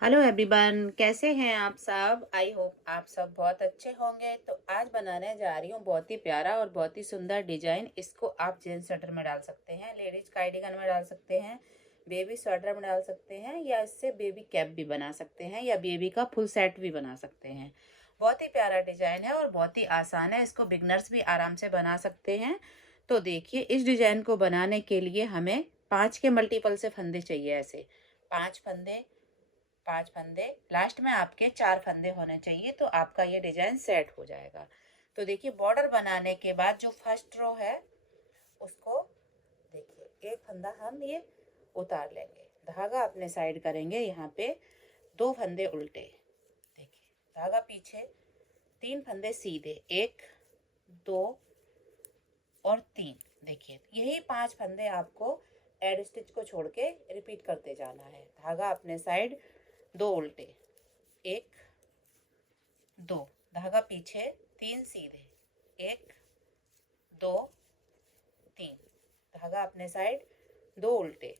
Hello everyone, कैसे हैं आप सब। आई होप आप सब बहुत अच्छे होंगे। तो आज बनाने जा रही हूँ बहुत ही प्यारा और बहुत ही सुंदर डिजाइन। इसको आप जेंट्स स्वेटर में डाल सकते हैं, लेडीज कार्डिगन में डाल सकते हैं, बेबी स्वेटर में डाल सकते हैं, या इससे बेबी कैप भी बना सकते हैं, या बेबी का फुल सेट भी बना सकते हैं। बहुत ही प्यारा डिजाइन है और बहुत ही आसान है। इसको बिगनर्स भी आराम से बना सकते हैं। तो देखिए, इस डिजाइन को बनाने के लिए हमें 5 के मल्टीपल से फंदे चाहिए। ऐसे 5 फंदे, 5 फंदे, लास्ट में आपके 4 फंदे होने चाहिए, तो आपका ये डिजाइन सेट हो जाएगा। तो देखिए, बॉर्डर बनाने के बाद जो फर्स्ट रो है उसको देखिए, एक फंदा हम ये उतार लेंगे, धागा अपने साइड करेंगे। यहाँ पे 2 फंदे उल्टे, देखिए धागा पीछे, 3 फंदे सीधे, 1, 2 और 3। देखिए, यही 5 फंदे आपको एड स्टिच को छोड़ के रिपीट करते जाना है। धागा अपने साइड, 2 उल्टे, 1, 2, धागा पीछे, 3 सीधे, 1, 2, 3, धागा अपने साइड, 2 उल्टे,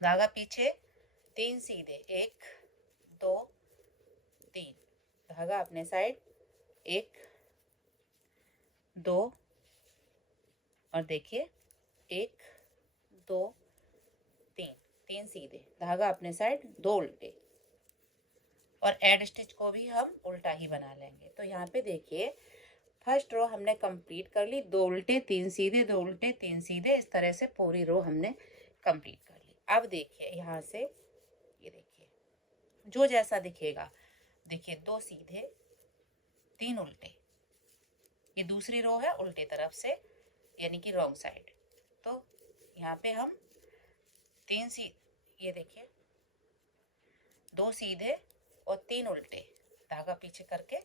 धागा पीछे, 3 सीधे, 1, 2, 3, धागा अपने साइड, 1, 2 और देखिए 1, 2, 3, 3 सीधे, धागा अपने साइड, 2 उल्टे, और एड स्टिच को भी हम उल्टा ही बना लेंगे। तो यहाँ पे देखिए, फर्स्ट रो हमने कंप्लीट कर ली, 2 उल्टे 3 सीधे, 2 उल्टे 3 सीधे, इस तरह से पूरी रो हमने कंप्लीट कर ली। अब देखिए यहाँ से, ये देखिए जो जैसा दिखेगा, देखिए 2 सीधे, 3 उल्टे, ये दूसरी रो है उल्टे तरफ से, यानी कि रॉन्ग साइड। तो यहाँ पे हम ये देखिए 2 सीधे और 3 उल्टे, धागा पीछे करके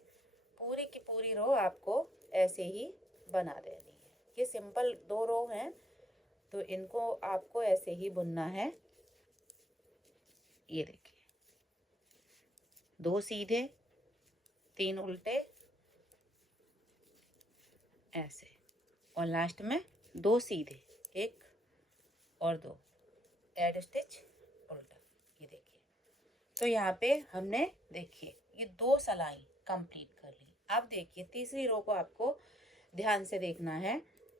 पूरी की पूरी रो आपको ऐसे ही बना देनी है। ये सिंपल 2 रो हैं, तो इनको आपको ऐसे ही बुनना है। ये देखिए 2 सीधे, 3 उल्टे, ऐसे, और लास्ट में 2 सीधे, 1 और 2, एड स्टिच उल्टा। ये देखिए, तो यहाँ पे हमने देखिए ये 2 सलाई कंप्लीट कर ली। अब देखिए तीसरी रो को आपको ध्यान से देखना है।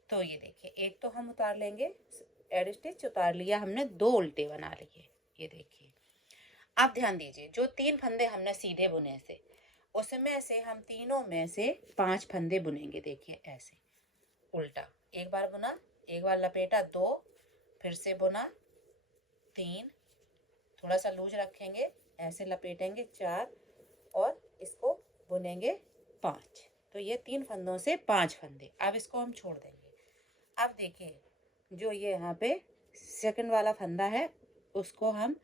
तो ये देखिए, एक तो हम उतार लेंगे, एड स्टिच उतार लिया हमने, 2 उल्टे बना लिए। ये देखिए, आप ध्यान दीजिए, जो 3 फंदे हमने सीधे बुने से, उसमें से हम तीनों में से 5 फंदे बुनेंगे। देखिए ऐसे उल्टा, एक बार बुना, एक बार लपेटा, 2, फिर से बुना, 3, थोड़ा सा लूज रखेंगे, ऐसे लपेटेंगे, 4, और इसको बुनेंगे 5। तो ये 3 फंदों से 5 फंदे। अब इसको हम छोड़ देंगे। अब देखिए, जो ये यहाँ पे सेकंड वाला फंदा है, उसको हम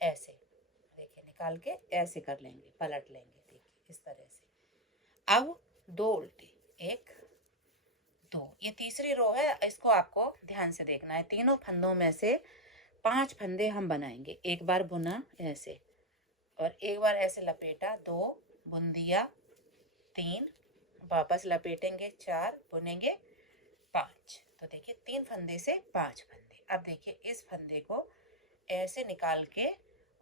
ऐसे देखिए निकाल के ऐसे कर लेंगे, पलट लेंगे, देखिए इस तरह से। अब 2 उल्टे, 1, 2, ये तीसरी रो है, इसको आपको ध्यान से देखना है। तीनों फंदों में से 5 फंदे हम बनाएंगे। एक बार बुना ऐसे, और एक बार ऐसे लपेटा, 2 बुन दिया, 3 वापस लपेटेंगे, 4 बुनेंगे, 5। तो देखिए 3 फंदे से 5 फंदे। अब देखिए इस फंदे को ऐसे निकाल के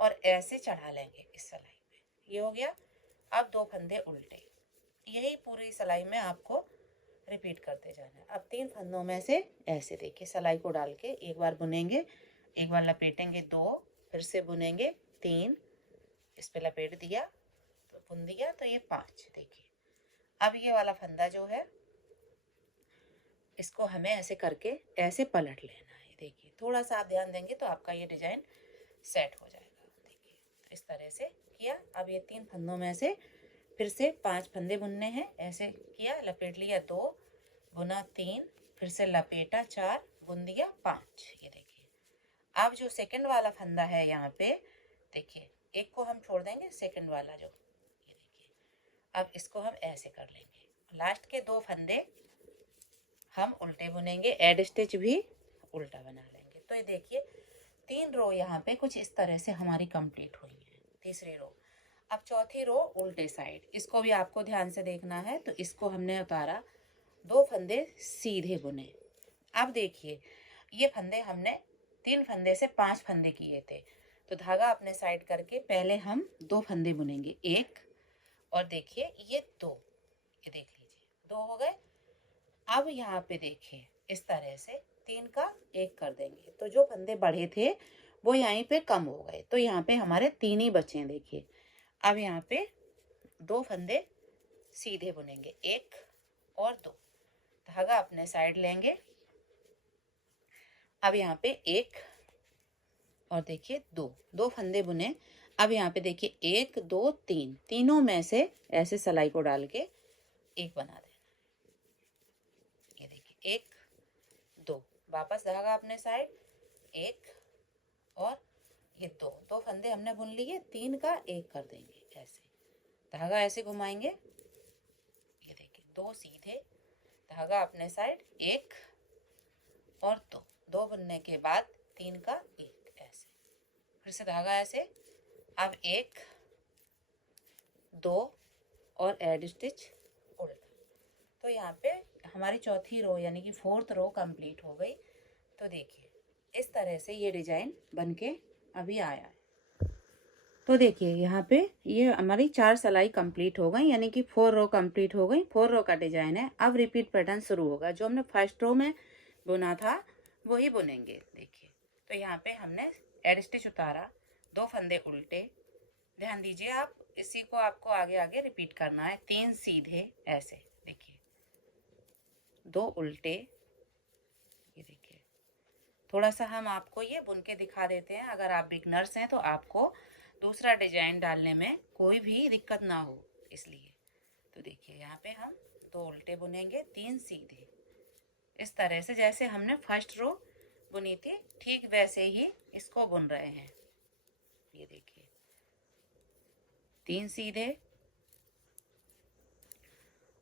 और ऐसे चढ़ा लेंगे इस सिलाई में। ये हो गया। अब 2 फंदे उल्टे, यही पूरी सिलाई में आपको रिपीट करते जाना है। अब 3 फंदों में से ऐसे देखिए सिलाई को डाल के एक बार बुनेंगे, एक बार लपेटेंगे, 2, फिर से बुनेंगे, 3, इस पे लपेट दिया, तो बुन दिया, तो ये 5। देखिए अब ये वाला फंदा जो है, इसको हमें ऐसे करके ऐसे पलट लेना है। देखिए थोड़ा सा आप ध्यान देंगे तो आपका ये डिजाइन सेट हो जाएगा। देखिए तो इस तरह से किया। अब ये 3 फंदों में से फिर से 5 फंदे बुनने हैं। ऐसे किया, लपेट लिया, 2 बुना, 3, फिर से लपेटा, 4 बुन दिया, 5। ये देखिए, अब जो सेकंड वाला फंदा है यहाँ पे, देखिए एक को हम छोड़ देंगे, सेकंड वाला जो, ये देखिए, अब इसको हम ऐसे कर लेंगे। लास्ट के 2 फंदे हम उल्टे बुनेंगे, एड स्टिच भी उल्टा बना लेंगे। तो ये देखिए 3 रो यहाँ पे कुछ इस तरह से हमारी कंप्लीट हुई है, तीसरी रो। अब चौथी रो उल्टे साइड, इसको भी आपको ध्यान से देखना है। तो इसको हमने उतारा, 2 फंदे सीधे बुने। अब देखिए ये फंदे हमने 3 फंदे से 5 फंदे किए थे, तो धागा अपने साइड करके पहले हम 2 फंदे बुनेंगे, एक और देखिए ये 2, ये देख लीजिए 2 हो गए। अब यहाँ पे देखिए इस तरह से 3 का 1 कर देंगे, तो जो फंदे बढ़े थे वो यहीं पे कम हो गए, तो यहाँ पे हमारे 3 ही बचे हैं। देखिए अब यहाँ पे 2 फंदे सीधे बुनेंगे, 1 और 2, धागा अपने साइड लेंगे। अब यहाँ पे 1 और देखिए 2 फंदे बुने। अब यहाँ पे देखिए 1 2 3, तीनों में से ऐसे सिलाई को डाल के एक बना देना। ये देखिए 1 2, वापस धागा अपने साइड, 1 और ये 2 फंदे हमने बुन लिए, 3 का 1 कर देंगे, ऐसे धागा ऐसे घुमाएंगे। ये देखिए 2 सीधे, धागा अपने साइड, 1 और 2 बुनने के बाद 3 का 1, ऐसे फिर से धागा ऐसे। अब 1 2 और एड स्टिच उल्टा। तो यहाँ पे हमारी चौथी रो यानी कि 4th रो कंप्लीट हो गई। तो देखिए इस तरह से ये डिजाइन बनके अभी आया है। तो देखिए यहाँ पे ये हमारी 4 सिलाई कंप्लीट हो गई, यानी कि 4 रो कंप्लीट हो गई। 4 रो का डिजाइन है। अब रिपीट पैटर्न शुरू होगा, जो हमने फर्स्ट रो में बुना था वही बुनेंगे। देखिए तो यहाँ पे हमने एड स्टिच उतारा, 2 फंदे उल्टे, ध्यान दीजिए आप, इसी को आपको आगे आगे रिपीट करना है। 3 सीधे ऐसे, देखिए 2 उल्टे। ये देखिए थोड़ा सा हम आपको ये बुन के दिखा देते हैं, अगर आप बिगनर्स हैं तो आपको दूसरा डिजाइन डालने में कोई भी दिक्कत ना हो, इसलिए। तो देखिए यहाँ पे हम 2 उल्टे बुनेंगे, 3 सीधे, इस तरह से जैसे हमने फर्स्ट रो बुनी थी ठीक वैसे ही इसको बुन रहे हैं। ये देखिए 3 सीधे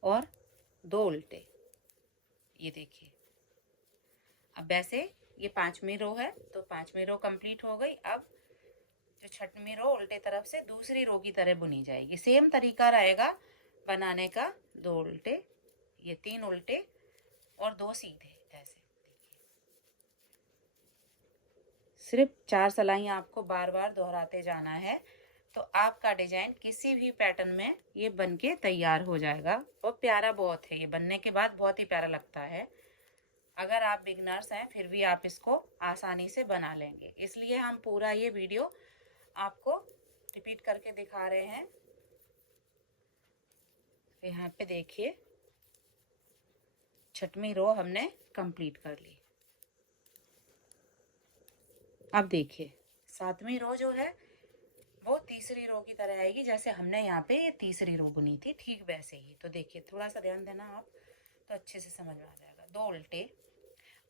और 2 उल्टे। ये देखिए अब वैसे ये 5वीं रो है, तो 5वीं रो कंप्लीट हो गई। अब जो 6वीं रो उल्टे तरफ से दूसरी रो की तरह बुनी जाएगी। सेम तरीका रहेगा बनाने का, 2 उल्टे, ये 3 उल्टे और 2 सीधे, ऐसे। देखिए सिर्फ 4 सिलाइयाँ आपको बार बार दोहराते जाना है, तो आपका डिजाइन किसी भी पैटर्न में ये बनके तैयार हो जाएगा। और प्यारा बहुत है, ये बनने के बाद बहुत ही प्यारा लगता है। अगर आप बिगनर्स हैं फिर भी आप इसको आसानी से बना लेंगे, इसलिए हम पूरा ये वीडियो आपको रिपीट करके दिखा रहे हैं। यहाँ पे देखिए 6वीं रो हमने कंप्लीट कर ली। अब देखिए 7वीं रो जो है वो तीसरी रो की तरह आएगी, जैसे हमने यहाँ पे ये तीसरी रो बुनी थी ठीक वैसे ही। तो देखिए थोड़ा सा ध्यान देना आप, तो अच्छे से समझ में आ जाएगा। 2 उल्टे।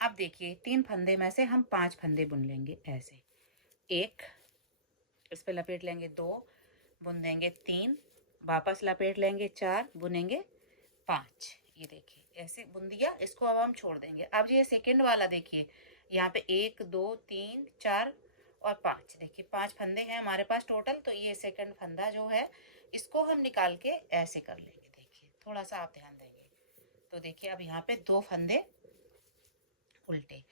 अब देखिए 3 फंदे में से हम 5 फंदे बुन लेंगे, ऐसे 1, इस पे लपेट लेंगे, 2 बुन देंगे, 3 वापस लपेट लेंगे, 4 बुनेंगे, 5। ये देखिए ऐसे बुन दिया, इसको अब हम छोड़ देंगे। अब ये सेकंड वाला देखिए, यहाँ पे 1 2 3 4 और 5, देखिए 5 फंदे हैं हमारे पास टोटल। तो ये सेकंड फंदा जो है इसको हम निकाल के ऐसे कर लेंगे। देखिए थोड़ा सा आप ध्यान देंगे, तो देखिए अब यहाँ पे 2 फंदे उल्टे।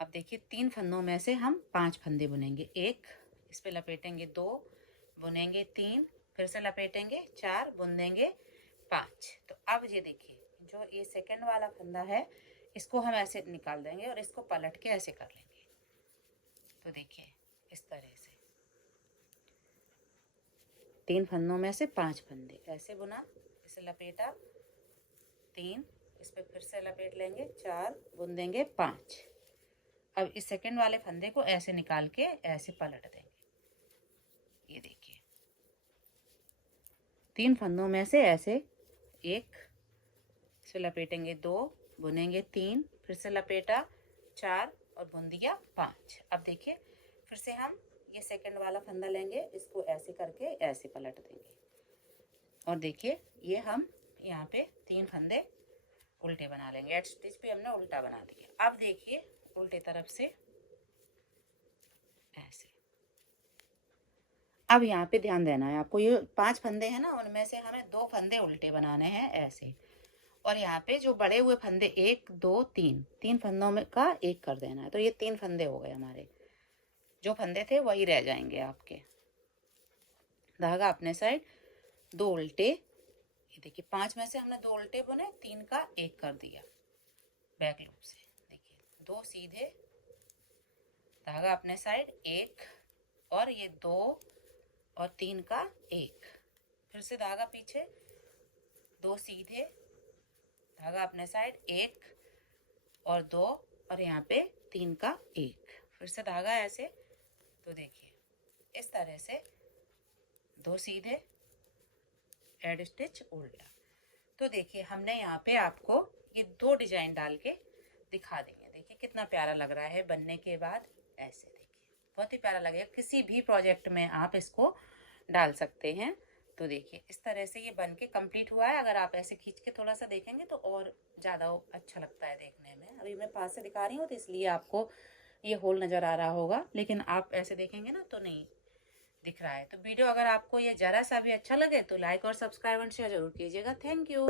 अब देखिए 3 फंदों में से हम 5 फंदे बुनेंगे, 1, इस पे लपेटेंगे, 2 बुनेंगे, 3 फिर से लपेटेंगे, 4 बुन देंगे, 5। तो अब ये देखिए जो ये सेकंड वाला फंदा है इसको हम ऐसे निकाल देंगे और इसको पलट के ऐसे कर लेंगे। तो देखिए इस तरह से 3 फंदों में से 5 फंदे ऐसे बुना, इसे लपेटा, 3, इस पे फिर से लपेट लेंगे, 4 बुन देंगे, 5। अब इस सेकंड वाले फंदे को ऐसे निकाल के ऐसे पलट देंगे। ये देखिए 3 फंदों में से ऐसे 1, इसे लपेटेंगे, 2 बुनेंगे, 3 फिर से लपेटा, 4 और बुन दिया, 5। अब देखिए फिर से हम ये सेकंड वाला फंदा लेंगे, इसको ऐसे करके ऐसे पलट देंगे। और देखिए ये हम यहाँ पे 3 फंदे उल्टे बना लेंगे। एड स्टिच पे हमने उल्टा बना दिया। अब देखिए उल्टे तरफ से ऐसे। अब यहाँ पे ध्यान देना है आपको, ये 5 फंदे हैं ना, उनमें से हमें 2 फंदे उल्टे बनाने हैं ऐसे। और यहाँ पे जो बड़े हुए फंदे 1 2 3 फंदों में का 1 कर देना है। तो ये 3 फंदे हो गए हमारे। जो फंदे थे वही रह जाएंगे आपके। धागा अपने साइड, 2 उल्टे, ये देखिए 5 में से हमने 2 उल्टे बुने, 3 का 1 कर दिया बैक लूप से। देखिए 2 सीधे, धागा अपने साइड 1, और ये 2 और 3 का 1, फिर से धागा पीछे, 2 सीधे, धागा अपने साइड 1 और 2, और यहाँ पे 3 का 1, फिर से धागा ऐसे। तो देखिए इस तरह से 2 सीधे, एड स्टिच, उल्टा। तो देखिए हमने यहाँ पे आपको ये 2 डिजाइन डाल के दिखा देंगे। देखिए कितना प्यारा लग रहा है बनने के बाद। ऐसे देखिए बहुत ही प्यारा लगेगा, किसी भी प्रोजेक्ट में आप इसको डाल सकते हैं। तो देखिए इस तरह से ये बन के कंप्लीट हुआ है। अगर आप ऐसे खींच के थोड़ा सा देखेंगे तो और ज़्यादा अच्छा लगता है देखने में। अभी मैं पास से दिखा रही हूँ तो इसलिए आपको ये होल नज़र आ रहा होगा, लेकिन आप ऐसे देखेंगे ना तो नहीं दिख रहा है। तो वीडियो अगर आपको ये ज़रा सा भी अच्छा लगे तो लाइक और सब्सक्राइब एंड शेयर जरूर कीजिएगा। Thank you.